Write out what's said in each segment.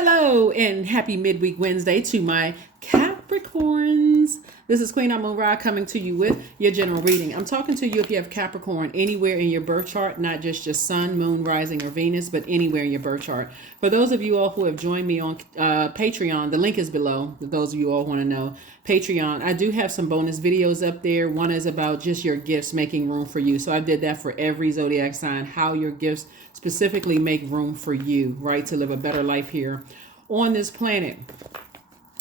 Hello and happy midweek Wednesday to my Capricorns. This is Queen Amun Ra coming to you with your general reading. I'm talking to you if you have Capricorn anywhere in your birth chart, not just your sun, moon, rising, or Venus, but anywhere in your birth chart. For those of you all who have joined me on Patreon, the link is below. For those of you all want to know, Patreon, I do have some bonus videos up there. One is about just your gifts making room for you. So I did that for every zodiac sign, how your gifts specifically make room for you, right, to live a better life here on this planet.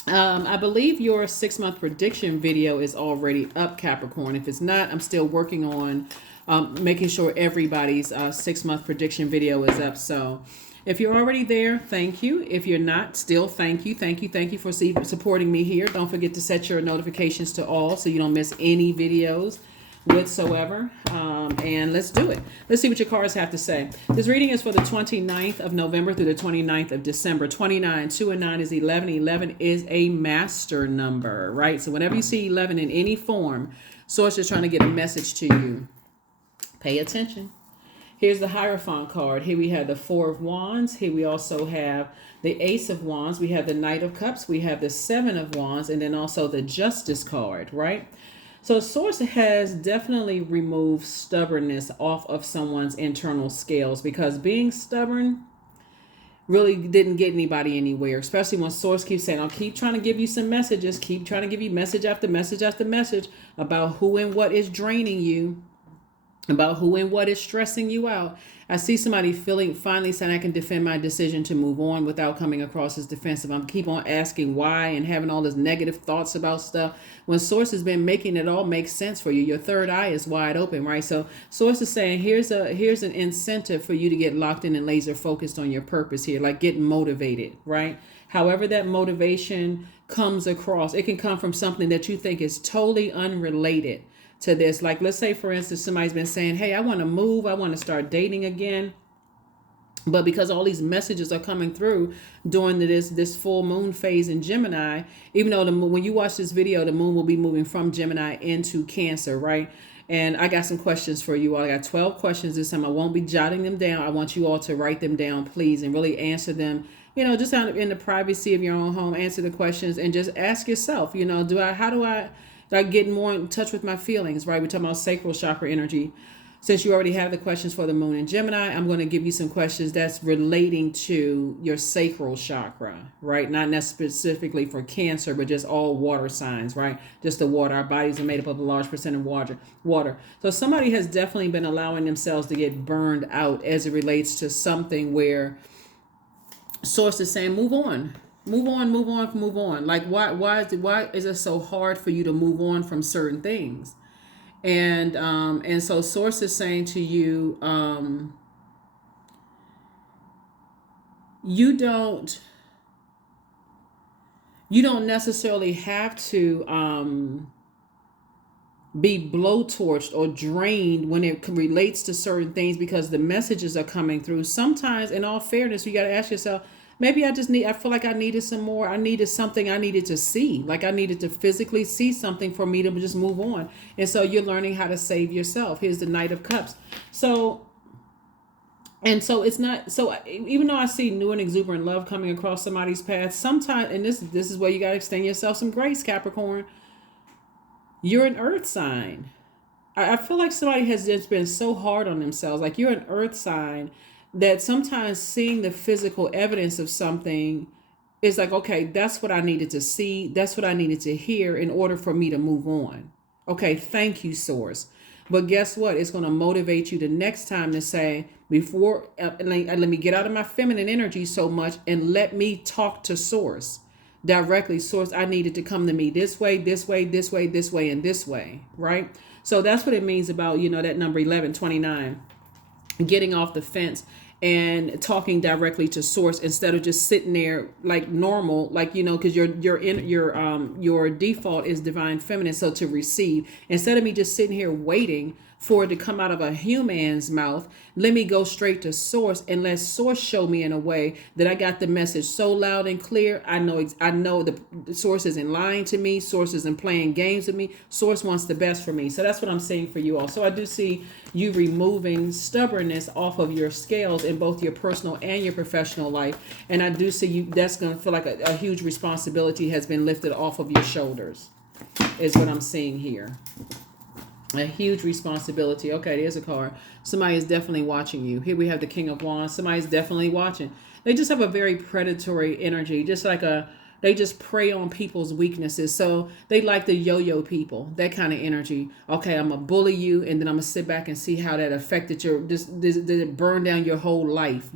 I believe your 6-month prediction video is already up, Capricorn. If it's not, I'm still working on making sure everybody's 6-month prediction video is up. So if you're already there, thank you. If you're not, still thank you. Thank you for supporting me here. Don't forget to set your notifications to all so you don't miss any videos whatsoever. And let's do it. Let's see what your cards have to say. This reading is for the 29th of November through the 29th of December. 29, 2 and 9 is 11. 11 is a master number, right? So whenever you see 11 in any form, Source is trying to get a message to you. Pay attention. Here's the Hierophant card. Here we have the 4 of Wands. Here we also have the Ace of Wands. We have the Knight of Cups. We have the 7 of Wands. And then also the Justice card, right? So Source has definitely removed stubbornness off of someone's internal scales, because being stubborn really didn't get anybody anywhere, especially when Source keeps saying, I'll keep trying to give you some messages, keep trying to give you message after message after message about who and what is draining you, about who and what is stressing you out. I see somebody finally saying, I can defend my decision to move on without coming across as defensive. I'm keep on asking why and having all these negative thoughts about stuff when Source has been making it all make sense for you. Your third eye is wide open, right? So Source is saying, here's an incentive for you to get locked in and laser focused on your purpose here, like get motivated, right? However that motivation comes across, it can come from something that you think is totally unrelated to this. Like, let's say, for instance, somebody's been saying, hey, I want to move, I want to start dating again. But because all these messages are coming through during this full moon phase in Gemini, even though when you watch this video, the moon will be moving from Gemini into Cancer, right? And I got some questions for you all. I got 12 questions this time. I won't be jotting them down. I want you all to write them down, please, and really answer them, just out in the privacy of your own home. Answer the questions and just ask yourself, how do I get more in touch with my feelings, right? We're talking about sacral chakra energy. Since you already have the questions for the moon in Gemini, I'm going to give you some questions that's relating to your sacral chakra, right? Not necessarily specifically for Cancer, but just all water signs, right? Just the water. Our bodies are made up of a large percent of water. So somebody has definitely been allowing themselves to get burned out as it relates to something where Source is saying, move on. Move on. Like, why is it so hard for you to move on from certain things? And so Source is saying to you, you don't necessarily have to be blowtorched or drained when it relates to certain things, because the messages are coming through. Sometimes, in all fairness, you got to ask yourself, maybe I feel like I needed some more. I needed something I needed to see. Like I needed to physically see something for me to just move on. And so you're learning how to save yourself. Here's the Knight of Cups. So it's not, so even though I see new and exuberant love coming across somebody's path, sometimes, and this is where you got to extend yourself some grace, Capricorn. You're an earth sign. I feel like somebody has just been so hard on themselves. Like, you're an earth sign that sometimes seeing the physical evidence of something is like, okay, that's what I needed to see. That's what I needed to hear in order for me to move on. Okay, thank you, Source. But guess what? It's going to motivate you the next time to say, let me get out of my feminine energy so much and let me talk to Source directly. Source, I needed to come to me this way, and this way, right? So that's what it means about, that number 11, 29. Getting off the fence and talking directly to Source instead of just sitting there like normal, like, because your default is divine feminine. So to receive, instead of me just sitting here waiting for it to come out of a human's mouth. Let me go straight to source and let source show me in a way that I got the message so loud and clear. I know the source isn't lying to me. Source isn't playing games with me. Source wants the best for me. So that's what I'm saying for you all. So I do see you removing stubbornness off of your scales in both your personal and your professional life. And I do see you, that's going to feel like a huge responsibility has been lifted off of your shoulders, is what I'm seeing here. A huge responsibility. Okay, there's a card. Somebody is definitely watching you. Here we have the King of Wands. Somebody's definitely watching. They just have a very predatory energy, just like they just prey on people's weaknesses. So they like the yo-yo people, that kind of energy. Okay, I'm going to bully you, and then I'm going to sit back and see how that affected did it burn down your whole life,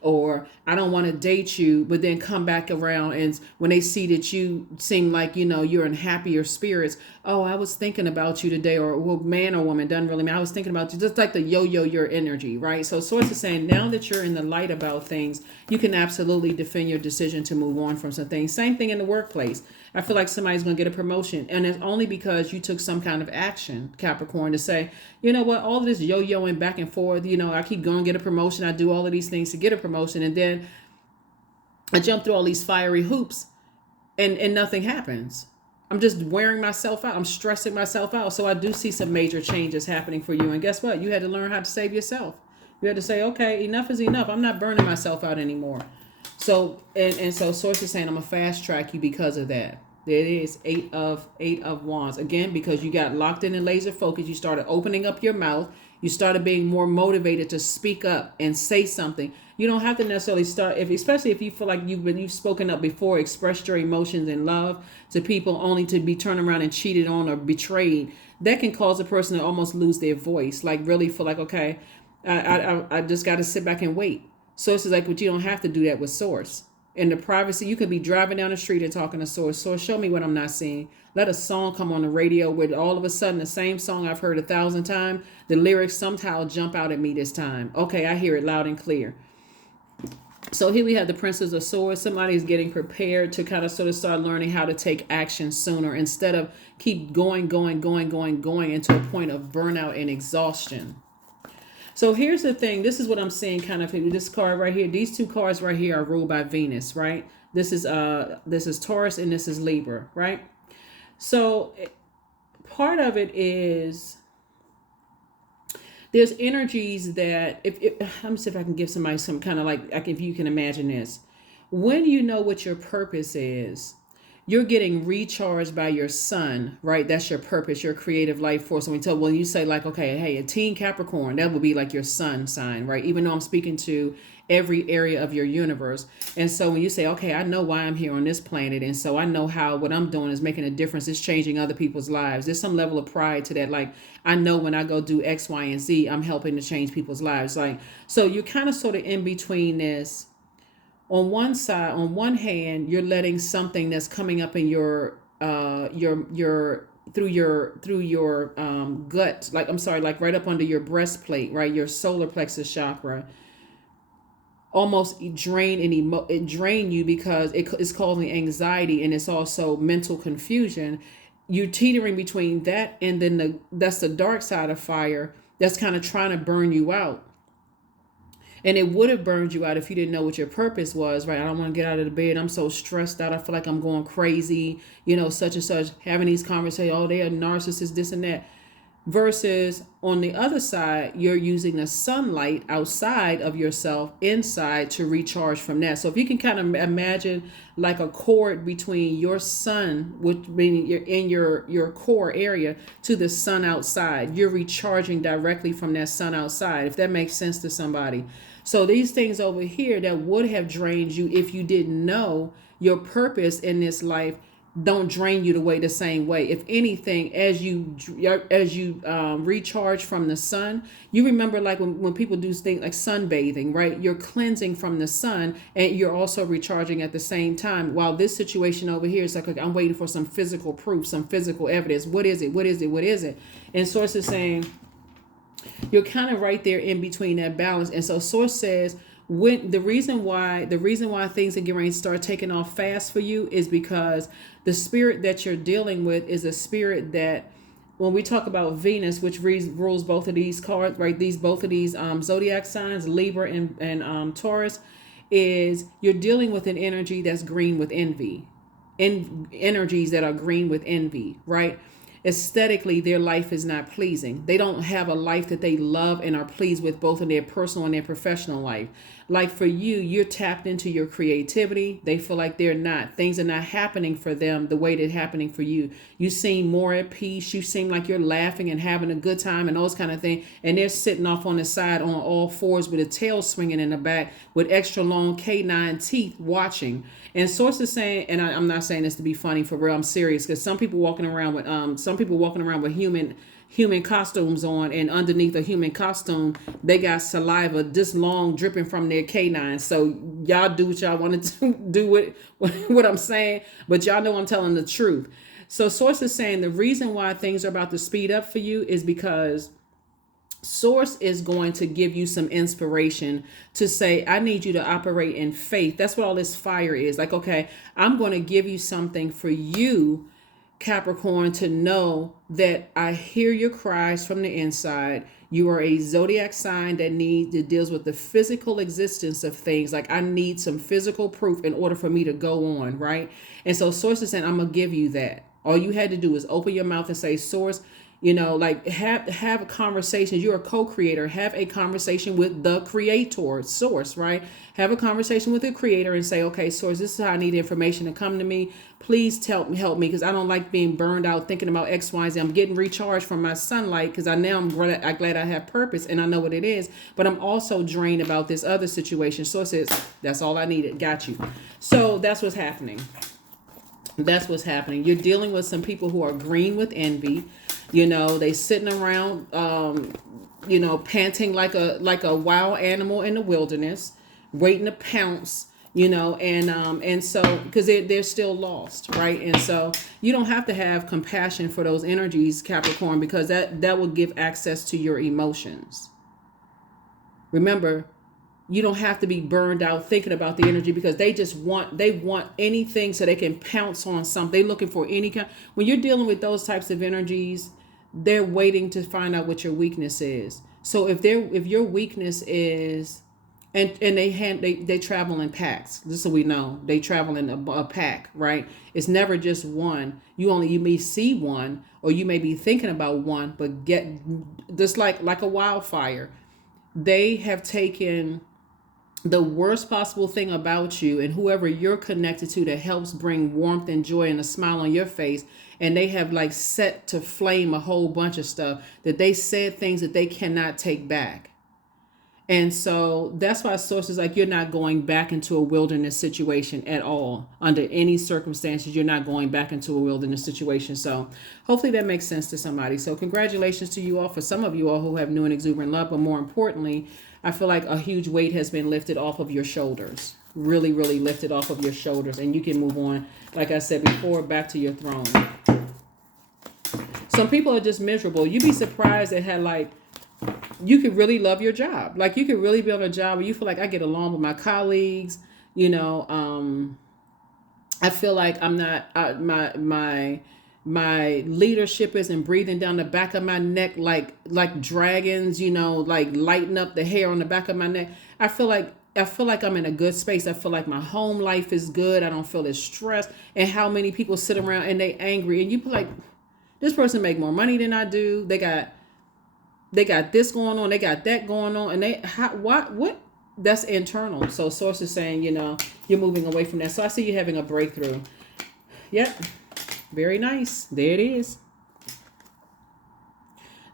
or I don't want to date you, but then come back around, and when they see that you seem like, you're in happier spirits, oh, I was thinking about you today, or well, man or woman, doesn't really matter. I was thinking about you, just like the yo-yo your energy, right? So Source is saying now that you're in the light about things, you can absolutely defend your decision to move on from some things. Same thing in the workplace. I feel like somebody's going to get a promotion, and it's only because you took some kind of action, Capricorn, to say, you know what, all of this yo-yoing back and forth, I keep going to get a promotion. I do all of these things to get a promotion, and then I jump through all these fiery hoops, and nothing happens. I'm just wearing myself out. I'm stressing myself out. So I do see some major changes happening for you. And guess what? You had to learn how to save yourself. You had to say, okay, enough is enough. I'm not burning myself out anymore. So, and so Source is saying, I'm going to fast track you because of that. There it is, eight of wands. Again, because you got locked in and laser focused, you started opening up your mouth. You started being more motivated to speak up and say something. You don't have to necessarily start, especially if you feel like you've spoken up before, expressed your emotions and love to people only to be turned around and cheated on or betrayed. That can cause a person to almost lose their voice, like really feel like, okay, I just got to sit back and wait. Source is like, but you don't have to do that with Source. In the privacy, you could be driving down the street and talking to Source. Source, show me what I'm not seeing. Let a song come on the radio with all of a sudden the same song I've heard 1,000 times. The lyrics somehow jump out at me this time. Okay, I hear it loud and clear. So here we have the Princess of Swords. Somebody's getting prepared to kind of sort of start learning how to take action sooner instead of keep going into a point of burnout and exhaustion. So here's the thing. This is what I'm seeing kind of in this card right here. These two cards right here are ruled by Venus, right? This is Taurus and this is Libra, right? So part of it is there's energies that let me see if I can give somebody some kind of like if you can imagine this. When you know what your purpose is, you're getting recharged by your sun, right? That's your purpose, your creative life force. And when you say like, okay, hey, a teen Capricorn, that would be like your sun sign, right? Even though I'm speaking to every area of your universe. And so when you say, okay, I know why I'm here on this planet. And so I know how what I'm doing is making a difference. It's changing other people's lives. There's some level of pride to that. Like, I know when I go do X, Y, and Z, I'm helping to change people's lives. Like, so you're kind of sort of in between this. On one side, on one hand, you're letting something that's coming up in your through your gut, like right up under your breastplate, right, your solar plexus chakra, almost drain you because it's causing anxiety and it's also mental confusion. You're teetering between that and then that's the dark side of fire that's kind of trying to burn you out. And it would have burned you out if you didn't know what your purpose was, right? I don't want to get out of the bed. I'm so stressed out. I feel like I'm going crazy, such and such, having these conversations, oh, they are narcissists, this and that. Versus on the other side, you're using the sunlight outside of yourself inside to recharge from that. So if you can kind of imagine like a cord between your sun, which meaning you're in your core area, to the sun outside, you're recharging directly from that sun outside, if that makes sense to somebody. So these things over here that would have drained you if you didn't know your purpose in this life don't drain you the same way. If anything, as you recharge from the sun, you remember like when people do things like sunbathing, right? You're cleansing from the sun and you're also recharging at the same time. While this situation over here is like, I'm waiting for some physical proof, some physical evidence. What is it? And Source is saying you're kind of right there in between that balance. And so Source says, when the reason why things are getting ready to start taking off fast for you is because the spirit that you're dealing with is a spirit that when we talk about Venus, which rules both of these cards, right? Both of these zodiac signs, Libra and Taurus, is you're dealing with an energy that's green with envy, energies that are green with envy, right? Aesthetically, their life is not pleasing. They don't have a life that they love and are pleased with, both in their personal and their professional life. Like for you, you're tapped into your creativity. They feel like they're not. Things are not happening for them the way they're happening for you. You seem more at peace. You seem like you're laughing and having a good time and those kind of things. And they're sitting off on the side on all fours with a tail swinging in the back with extra long canine teeth watching. And sources saying, and I'm not saying this to be funny, for real, I'm serious, because some people walking around with human costumes on, and underneath a human costume they got saliva this long dripping from their canines. So y'all do what y'all want to do with what I'm saying, but y'all know I'm telling the truth. So sources saying the reason why things are about to speed up for you is because Source is going to give you some inspiration to say, I need you to operate in faith. That's what all this fire is. Like, okay, I'm going to give you something for you, Capricorn, to know that I hear your cries from the inside. You are a zodiac sign that deals with the physical existence of things. Like, I need some physical proof in order for me to go on, right? And so Source is saying, I'm going to give you that. All you had to do is open your mouth and say, Source, like have a conversation. You're a co-creator. Have a conversation with the creator, Source, right? Have a conversation with the creator and say, okay, Source, this is how I need information to come to me. Please help me, because I don't like being burned out thinking about X, Y, Z. I'm getting recharged from my sunlight because I'm glad I have purpose and I know what it is. But I'm also drained about this other situation. Source says, that's all I needed. Got you. So that's what's happening. That's what's happening. You're dealing with some people who are green with envy. They sitting around, panting like a wild animal in the wilderness, waiting to pounce, and so because they're still lost, right? And so you don't have to have compassion for those energies, Capricorn, because that will give access to your emotions. Remember, you don't have to be burned out thinking about the energy, because they want anything so they can pounce on something. They're looking for any kind. When you're dealing with those types of energies, they're waiting to find out what your weakness is. So if your weakness is, and they travel in packs, just so we know, they travel in a pack, right? It's never just one. You may see one, or you may be thinking about one, but get just like a wildfire. They have taken the worst possible thing about you and whoever you're connected to that helps bring warmth and joy and a smile on your face, and they have like set to flame a whole bunch of stuff that they said, things that they cannot take back. And so that's why Source is like, you're not going back into a wilderness situation at all. Under any circumstances, you're not going back into a wilderness situation. So hopefully that makes sense to somebody. So congratulations to you all, for some of you all who have new and exuberant love, but more importantly, I feel like a huge weight has been lifted off of your shoulders. Really, really lifted off of your shoulders. And you can move on, like I said before, back to your throne. Some people are just miserable. You'd be surprised at how, you could really love your job. Like, you could really be on a job where you feel like, I get along with my colleagues. I feel like I'm not, my leadership isn't breathing down the back of my neck like dragons, like lighting up the hair on the back of my neck. I feel like I'm in a good space. I feel like my home life is good. I don't feel as stressed. And how many people sit around and they angry, and you be like, this person make more money than I do. They got this going on. They got that going on. And what? That's internal. So Source is saying, you're moving away from that. So I see you having a breakthrough. Yep. Very nice. There it is.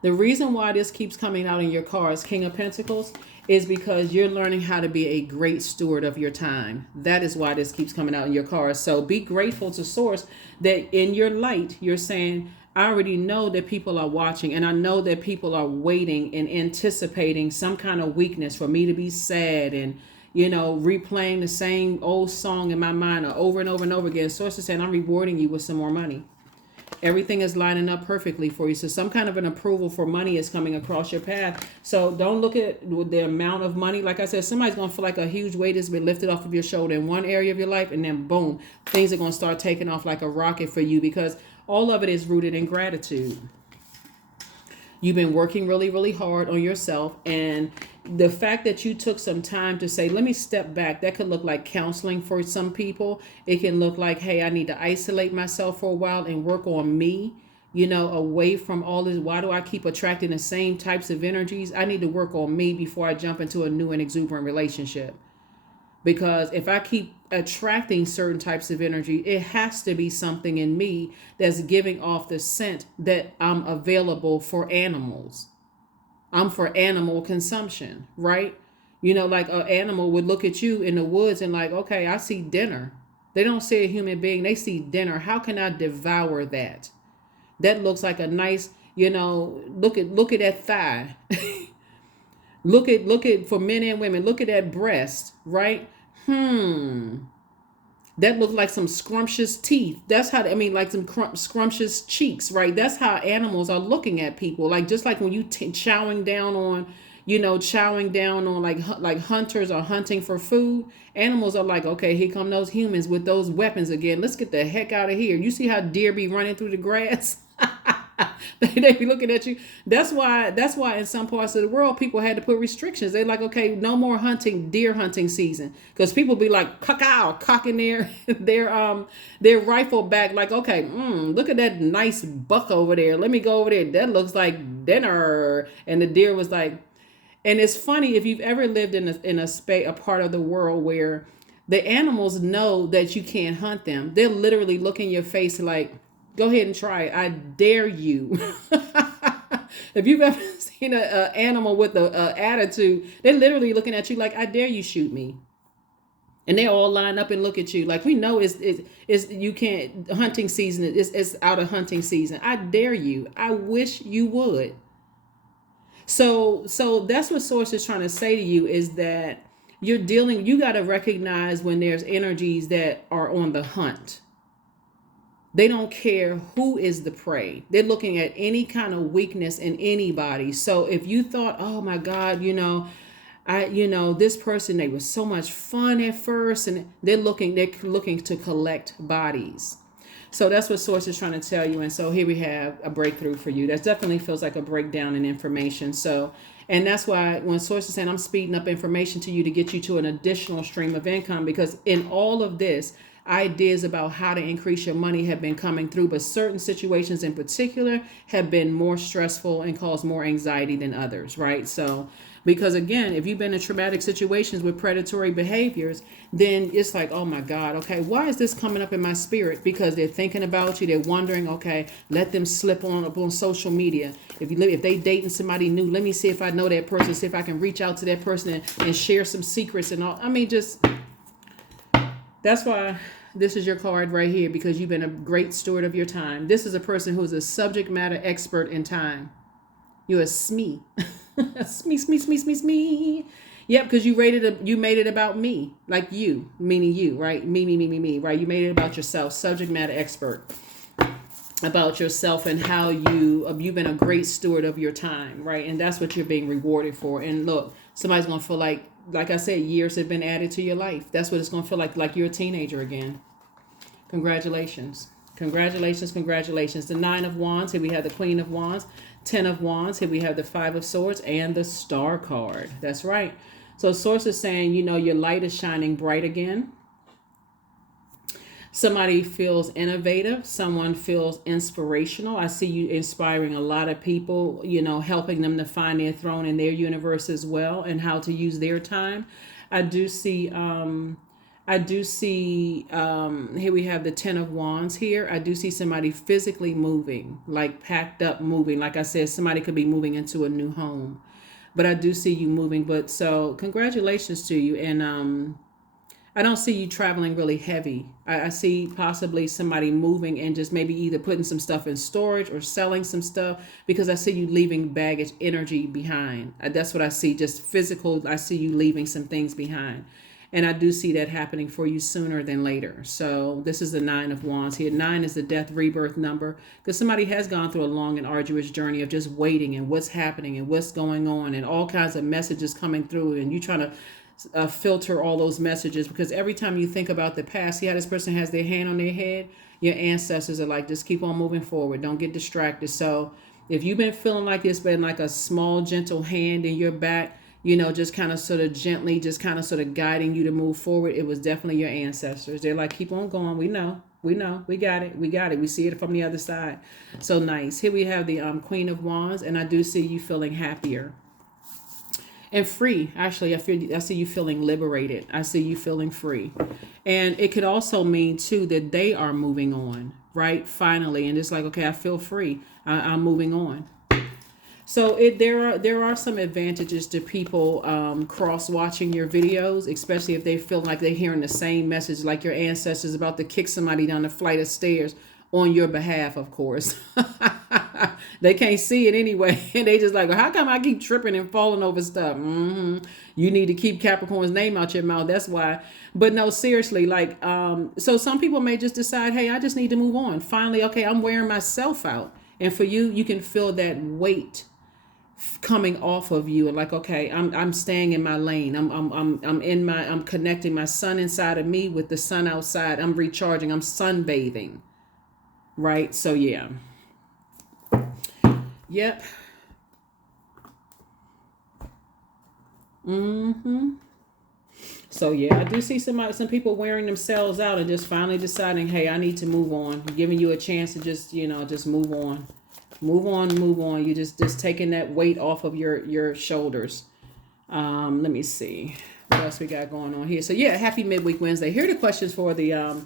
The reason why this keeps coming out in your cards, King of Pentacles, is because you're learning how to be a great steward of your time. That is why this keeps coming out in your cards. So be grateful to Source that in your light, you're saying, I already know that people are watching, and I know that people are waiting and anticipating some kind of weakness for me to be sad and, replaying the same old song in my mind over and over and over again. Source is saying, I'm rewarding you with some more money. Everything is lining up perfectly for you. So some kind of an approval for money is coming across your path. So don't look at the amount of money. Like I said, somebody's going to feel like a huge weight has been lifted off of your shoulder in one area of your life, and then boom, things are going to start taking off like a rocket for you, because all of it is rooted in gratitude. You've been working really, really hard on yourself. And the fact that you took some time to say, let me step back, that could look like counseling for some people. It can look like, hey, I need to isolate myself for a while and work on me, away from all this. Why do I keep attracting the same types of energies? I need to work on me before I jump into a new and exuberant relationship. Because if I keep attracting certain types of energy, it has to be something in me that's giving off the scent that I'm available for animals. I'm for animal consumption, right? Like an animal would look at you in the woods and like, okay, I see dinner. They don't see a human being, they see dinner. How can I devour that? That looks like a nice, look at that thigh. Look at for men and women, look at that breast, right? That looks like some scrumptious teeth. That's how, like some scrumptious cheeks, right? That's how animals are looking at people. Like, just like when you chowing down on like hunters are hunting for food. Animals are like, okay, here come those humans with those weapons again. Let's get the heck out of here. You see how deer be running through the grass? They be looking at you. That's why in some parts of the world people had to put restrictions. They're like, okay, no more deer hunting season, because people be like cocking their rifle back, like, okay, look at that nice buck over there. Let me go over there. That looks like dinner. And the deer was like, and it's funny, if you've ever lived in a part of the world where the animals know that you can't hunt them, they'll literally look in your face like, go ahead and try it. I dare you. If you've ever seen an animal with a attitude, they're literally looking at you like, I dare you, shoot me. And they all line up and look at you like, we know it's you can't, hunting season, it's out of hunting season. I dare you. I wish you would. So that's what Source is trying to say to you, is that you got to recognize when there's energies that are on the hunt. They don't care who is the prey. They're looking at any kind of weakness in anybody. So if you thought, oh my God, this person, they were so much fun at first, and they're looking to collect bodies. So that's what Source is trying to tell you. And so here we have a breakthrough for you. That definitely feels like a breakdown in information. So, and that's why when Source is saying, I'm speeding up information to you to get you to an additional stream of income, because in all of this, ideas about how to increase your money have been coming through, but certain situations in particular have been more stressful and cause more anxiety than others, right? So, because again, if you've been in traumatic situations with predatory behaviors, then it's like, oh my God, okay, why is this coming up in my spirit? Because they're thinking about you, they're wondering, okay, let them slip up on social media. If they dating somebody new, let me see if I know that person, see if I can reach out to that person and share some secrets and all. That's why this is your card right here, because you've been a great steward of your time. This is a person who is a subject matter expert in time. You're a SME. SME. Yep, because you made it about me, like you, meaning you, right? Me, right? You made it about yourself, subject matter expert about yourself and how you've been a great steward of your time, right? And that's what you're being rewarded for. And look, somebody's gonna feel like I said, years have been added to your life. That's what it's gonna feel like you're a teenager again. Congratulations. The 9 of Wands. Here we have the Queen of Wands. 10 of Wands. Here we have the 5 of Swords and the Star card. That's right. So Source is saying, your light is shining bright again. Somebody feels innovative. Someone feels inspirational. I see you inspiring a lot of people, helping them to find their throne in their universe as well, and how to use their time. I do see, here we have the 10 of Wands here. I do see somebody physically moving, like packed up moving. Like I said, somebody could be moving into a new home, but I do see you moving. But so congratulations to you. And, I don't see you traveling really heavy. I see possibly somebody moving and just maybe either putting some stuff in storage or selling some stuff, because I see you leaving baggage energy behind. That's what I see, just physical. I see you leaving some things behind. And I do see that happening for you sooner than later. So this is the 9 of Wands here. 9 is the death rebirth number, because somebody has gone through a long and arduous journey of just waiting and what's happening and what's going on and all kinds of messages coming through, and you trying to filter all those messages, because every time you think about the past, see how this person has their hand on their head, your ancestors are like, just keep on moving forward, don't get distracted. So If you've been feeling like it's been like a small, gentle hand in your back, you know, just kind of sort of gently, just kind of sort of guiding you to move forward, it was definitely your ancestors. They're like, keep on going. We know, we got it. We see it from the other side. So nice. Here we have the Queen of Wands, and I do see you feeling happier and free. Actually, I see you feeling liberated. I see you feeling free. And it could also mean too that they are moving on, right? Finally. And it's like, okay, I feel free. I'm moving on. So there are some advantages to people cross watching your videos, especially if they feel like they're hearing the same message, like your ancestors about to kick somebody down the flight of stairs on your behalf, of course. They can't see it anyway. And they just like, well, how come I keep tripping and falling over stuff? You need to keep Capricorn's name out your mouth. That's why. But no, seriously, like, so some people may just decide, hey, I just need to move on. Finally, okay, I'm wearing myself out. And for you, you can feel that weight coming off of you, and like, okay, I'm staying in my lane. I'm connecting my sun inside of me with the sun outside. I'm recharging. I'm sunbathing. Right? So yeah. Yep. So yeah, I do see some people wearing themselves out and just finally deciding, hey, I need to move on. Giving you a chance to just, you know, just move on. Move on. You just taking that weight off of your shoulders. Let me see what else we got going on here. So yeah, happy midweek Wednesday. Here are the questions for the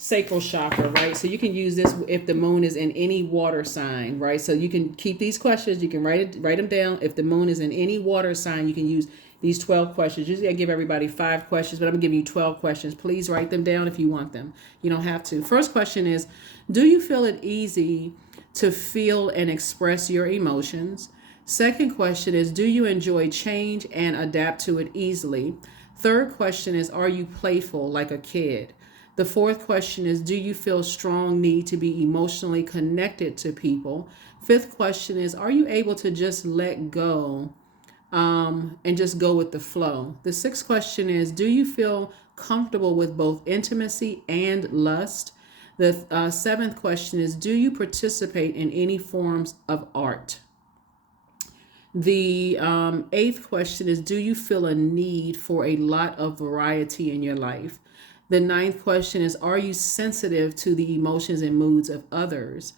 sacral chakra, right? So you can use this if the moon is in any water sign, right? So you can keep these questions. You can write them down. If the moon is in any water sign, you can use these 12 questions. Usually I give everybody 5 questions, but I'm gonna give you 12 questions. Please write them down if you want them. You don't have to. First question is, do you feel it easy to feel and express your emotions? Second question is, do you enjoy change and adapt to it easily? Third question is, are you playful like a kid? The fourth question is, do you feel strong need to be emotionally connected to people? Fifth question is, are you able to just let go and just go with the flow? The sixth question is, do you feel comfortable with both intimacy and lust? The seventh question is, do you participate in any forms of art? The eighth question is, do you feel a need for a lot of variety in your life? The ninth question is, are you sensitive to the emotions and moods of others?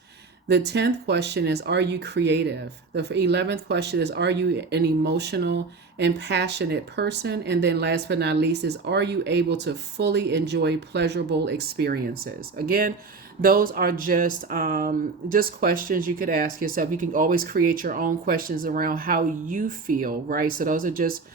The 10th question is, are you creative? The 11th question is, are you an emotional and passionate person? And then last but not least is, are you able to fully enjoy pleasurable experiences? Again, those are just questions you could ask yourself. You can always create your own questions around how you feel, right? So those are just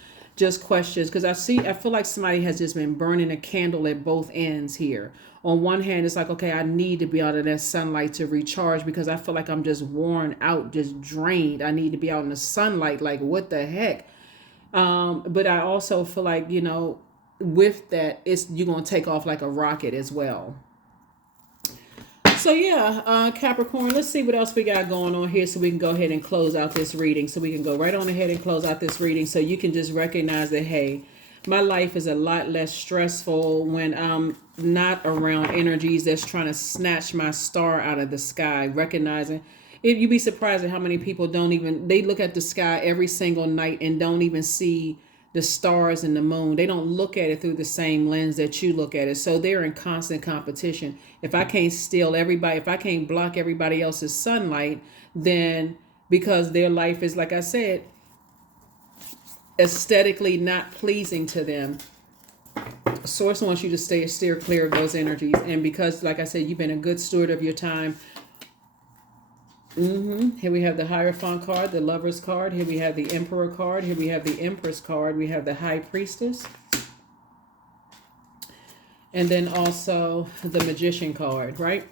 questions, because I feel like somebody has just been burning a candle at both ends here. On one hand, it's like, okay, I need to be out of that sunlight to recharge because I feel like I'm just worn out, just drained. I need to be out in the sunlight. Like, what the heck? But I also feel like, you know, with that, you're going to take off like a rocket as well. So yeah, Capricorn, let's see what else we got going on here so we can go ahead and close out this reading. So we can go right on ahead and close out this reading so you can just recognize that, hey, my life is a lot less stressful when I'm not around energies that's trying to snatch my star out of the sky. Recognizing, you'd be surprised at how many people they look at the sky every single night and don't even see the stars and the moon. They don't look at it through the same lens that you look at it. So they're in constant competition. If I can't if I can't block everybody else's sunlight, then because their life is, like I said, aesthetically not pleasing to them, Source wants you to steer clear of those energies. And because, like I said, you've been a good steward of your time. Here we have the Hierophant card, the Lover's card. Here we have the Emperor card. Here we have the Empress card. We have the High Priestess. And then also the Magician card, right?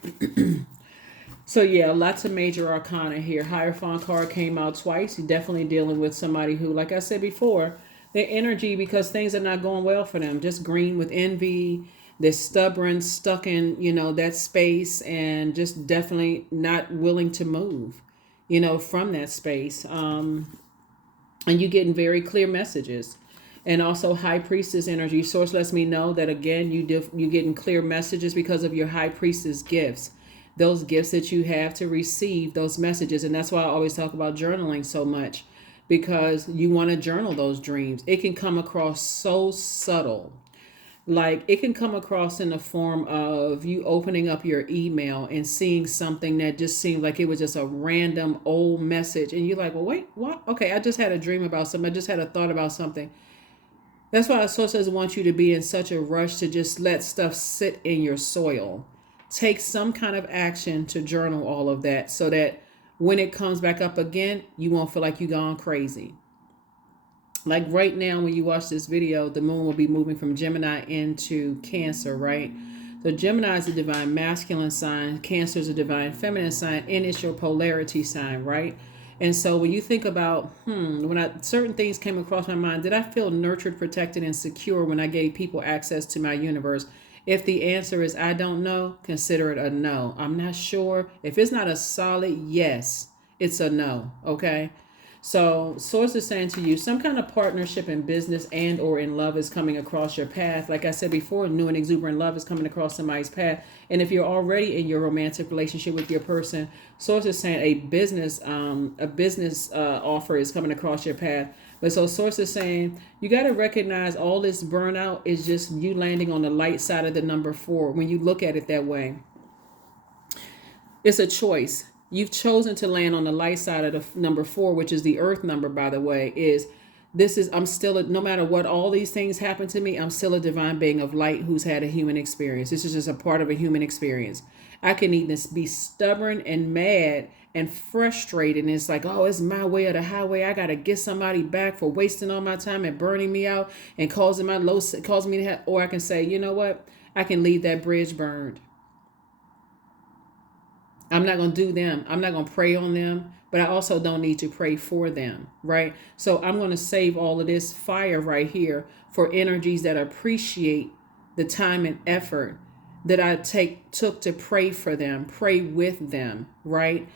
So yeah, lots of major arcana here. Hierophant card came out twice. You're definitely dealing with somebody who, like I said before, their energy, because things are not going well for them, just green with envy. They're stubborn, stuck in, that space, and just definitely not willing to move, from that space. And you're getting very clear messages. And also High Priestess energy. Source lets me know that, again, you're getting clear messages because of your High Priestess gifts. those gifts that you have to receive those messages. And that's why I always talk about journaling so much, because you want to journal those dreams. It can come across so subtle. Like it can come across in the form of you opening up your email and seeing something that just seemed like it was just a random old message. And you're like, well, wait, what? Okay, I just had a dream about something. I just had a thought about something. That's why the source doesn't want you to be in such a rush to just let stuff sit in your soil. Take some kind of action to journal all of that so that when it comes back up again, you won't feel like you've gone crazy. Like right now, when you watch this video, the moon will be moving from Gemini into Cancer, right? So Gemini is a divine masculine sign. Cancer is a divine feminine sign. And it's your polarity sign, right? And so when you think about, certain things came across my mind, did I feel nurtured, protected, and secure when I gave people access to my universe? If the answer is I don't know, consider it a no. I'm not sure. If it's not a solid yes, it's a no, okay? So source is saying to you, some kind of partnership in business and or in love is coming across your path. Like I said before, new and exuberant love is coming across somebody's path. And if you're already in your romantic relationship with your person, source is saying a business offer is coming across your path. But so source is saying you got to recognize all this burnout is just you landing on the light side of the number 4. When you look at it that way, it's a choice. You've chosen to land on the light side of the number 4, which is the earth number, by the way, I'm still, no matter what, all these things happen to me, I'm still a divine being of light who's had a human experience. This is just a part of a human experience. I can either be stubborn and mad and frustrated. And it's like, oh, it's my way or the highway. I got to get somebody back for wasting all my time and burning me out and causing me to have, or I can say, you know what? I can leave that bridge burned. I'm not going to do them. I'm not going to pray on them, but I also don't need to pray for them, right? So I'm going to save all of this fire right here for energies that appreciate the time and effort that I took to pray for them, pray with them, right?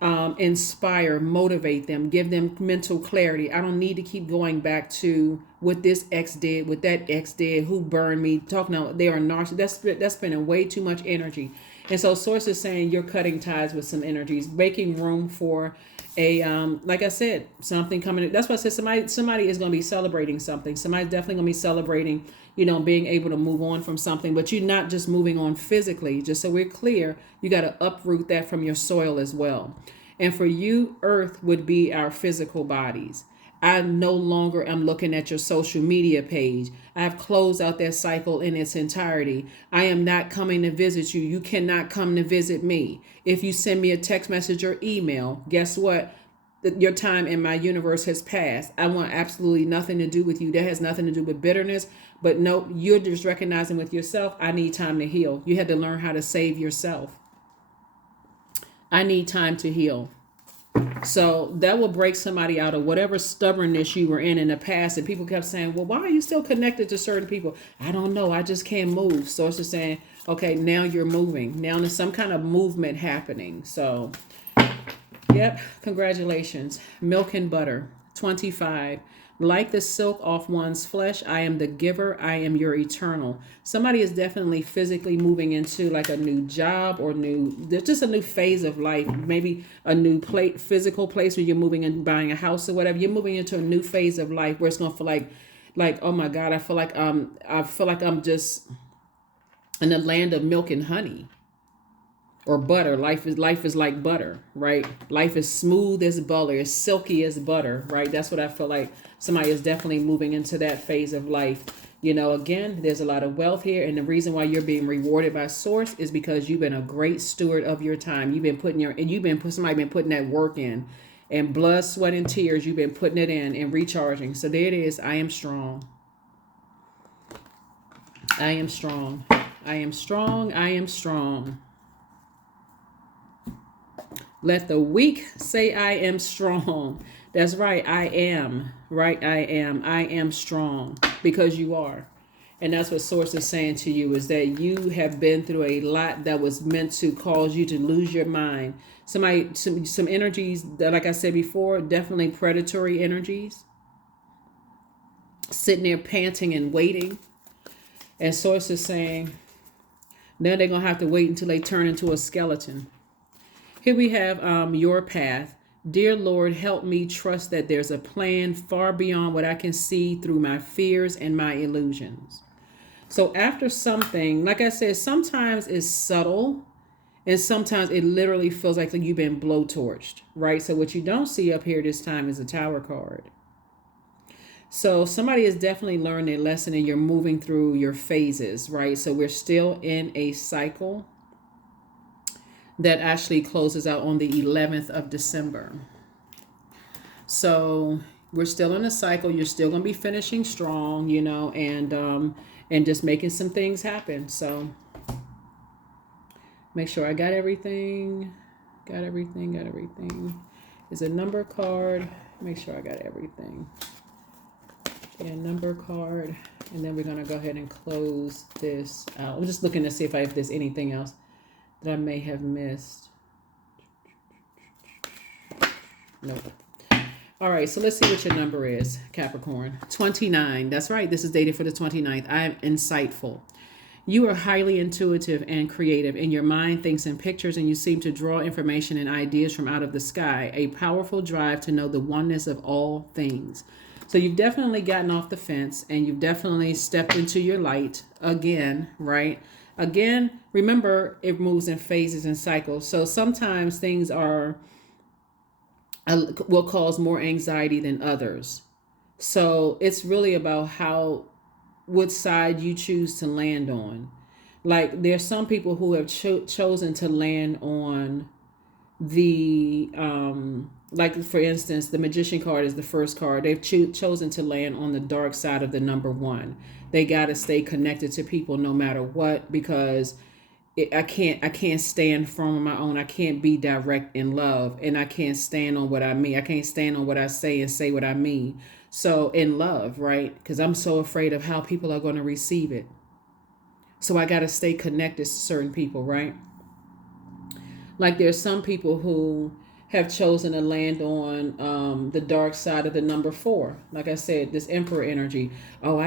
Inspire, motivate them, give them mental clarity. I don't need to keep going back to what this ex did, what that ex did, who burned me, talking about they are narcissists. That's spending way too much energy. And so source is saying you're cutting ties with some energies, making room for a, like I said, something coming in. That's why I said somebody is going to be celebrating something. Somebody's definitely going to be celebrating, being able to move on from something, but you're not just moving on physically. Just so we're clear, you got to uproot that from your soil as well. And for you, earth would be our physical bodies. I no longer am looking at your social media page. I've closed out that cycle in its entirety. I am not coming to visit you. You cannot come to visit me. If you send me a text message or email, guess what? Your time in my universe has passed. I want absolutely nothing to do with you. That has nothing to do with bitterness. But no, you're just recognizing with yourself, I need time to heal. You had to learn how to save yourself. I need time to heal. So that will break somebody out of whatever stubbornness you were in the past. And people kept saying, well, why are you still connected to certain people? I don't know. I just can't move. So it's just saying, okay, now you're moving. Now there's some kind of movement happening. So, yep. Congratulations. Milk and butter. 25. Like the silk off one's flesh, I am the giver. I am your eternal. Somebody is definitely physically moving into like a new job or there's just a new phase of life. Maybe a new physical place where you're moving and buying a house or whatever. You're moving into a new phase of life where it's going to feel like, oh my God, I feel like I'm just in the land of milk and honey. Or butter. Life is like butter, right? Life is smooth as butter, as silky as butter, right? That's what I feel like somebody is definitely moving into that phase of life. Again, there's a lot of wealth here. And the reason why you're being rewarded by source is because you've been a great steward of your time. Somebody been putting that work in, and blood, sweat, and tears. You've been putting it in and recharging. So there it is. I am strong. I am strong. I am strong. I am strong. Let the weak say I am strong. That's right. I am. Right. I am. I am strong because you are. And that's what source is saying to you is that you have been through a lot that was meant to cause you to lose your mind. Some energies that, like I said before, definitely predatory energies. Sitting there panting and waiting. And source is saying, Now they're going to have to wait until they turn into a skeleton. Here we have your path. Dear Lord, help me trust that there's a plan far beyond what I can see through my fears and my illusions. So after something, like I said, sometimes it's subtle and sometimes it literally feels like you've been blowtorched, right? So what you don't see up here this time is a Tower card. So somebody has definitely learned their lesson and you're moving through your phases, right? So we're still in a cycle that actually closes out on the 11th of December. So we're still in a cycle. You're still going to be finishing strong, you know, and just making some things happen. So make sure I got everything. Got everything. Is a number card. Make sure I got everything. Yeah, number card. And then we're going to go ahead and close this out. I'm just looking to see if there's anything else that I may have missed. Nope. All right, so let's see what your number is, Capricorn. 29. That's right. This is dated for the 29th. I am insightful. You are highly intuitive and creative. In your mind, thinks in pictures, and you seem to draw information and ideas from out of the sky. A powerful drive to know the oneness of all things. So you've definitely gotten off the fence, and you've definitely stepped into your light again, right? Again, remember, it moves in phases and cycles. So sometimes things will cause more anxiety than others. So it's really about what side you choose to land on. Like there's some people who have chosen to land on the, like for instance, the Magician card is the first card. They've chosen to land on the dark side of the number 1. They got to stay connected to people no matter what, because I can't stand firm on my own. I can't be direct in love, and I can't stand on what I mean. I can't stand on what I say and say what I mean. So in love, right? Because I'm so afraid of how people are going to receive it. So I got to stay connected to certain people, right? Like there's some people who have chosen to land on the dark side of the number 4. Like I said, this Emperor energy. Oh,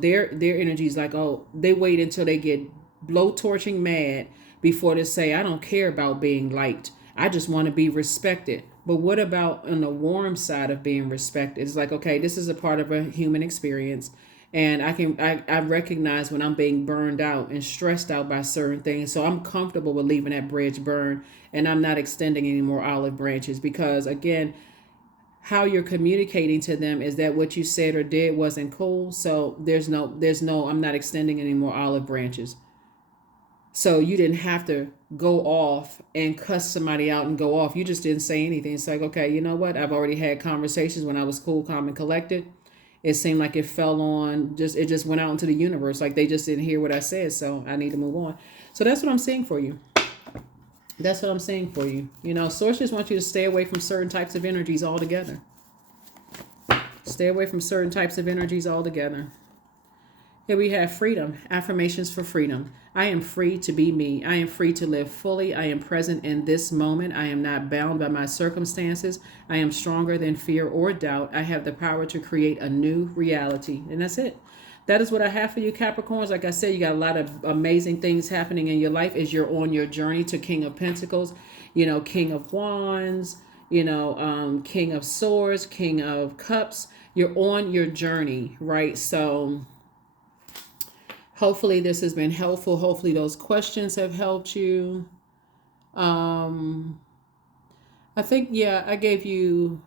their energy is like, oh, they wait until they get blowtorching mad before they say, I don't care about being liked. I just want to be respected. But what about on the warm side of being respected? It's like, okay, this is a part of a human experience. And I recognize when I'm being burned out and stressed out by certain things. So I'm comfortable with leaving that bridge burn, and I'm not extending any more olive branches, because again, how you're communicating to them is that what you said or did wasn't cool. So there's no, I'm not extending any more olive branches. So you didn't have to go off and cuss somebody out and go off. You just didn't say anything. It's like, okay, you know what? I've already had conversations when I was cool, calm, and collected. It seemed like it fell on, it just went out into the universe. Like they just didn't hear what I said. So I need to move on. So that's what I'm saying for you. That's what I'm saying for you. You know, Source just wants you to stay away from certain types of energies altogether. Stay away from certain types of energies altogether. Here we have freedom. Affirmations for freedom. I am free to be me. I am free to live fully. I am present in this moment. I am not bound by my circumstances. I am stronger than fear or doubt. I have the power to create a new reality. And that's it. That is what I have for you, Capricorns. Like I said, you got a lot of amazing things happening in your life as you're on your journey to King of Pentacles, you know, King of Wands, you know, King of Swords, King of Cups. You're on your journey, right? So hopefully this has been helpful. Hopefully those questions have helped you. I think, yeah, I gave you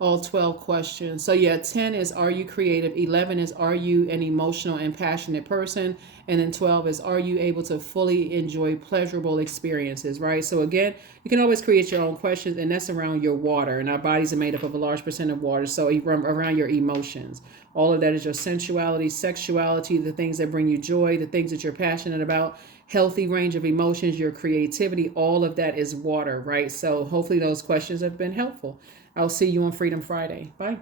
all 12 questions. So yeah, 10 is, are you creative? 11 is, are you an emotional and passionate person? And then 12 is, are you able to fully enjoy pleasurable experiences, right? So again, you can always create your own questions, and that's around your water. And our bodies are made up of a large percent of water. So around your emotions. All of that is your sensuality, sexuality, the things that bring you joy, the things that you're passionate about, healthy range of emotions, your creativity, all of that is water, right? So hopefully those questions have been helpful. I'll see you on Freedom Friday. Bye.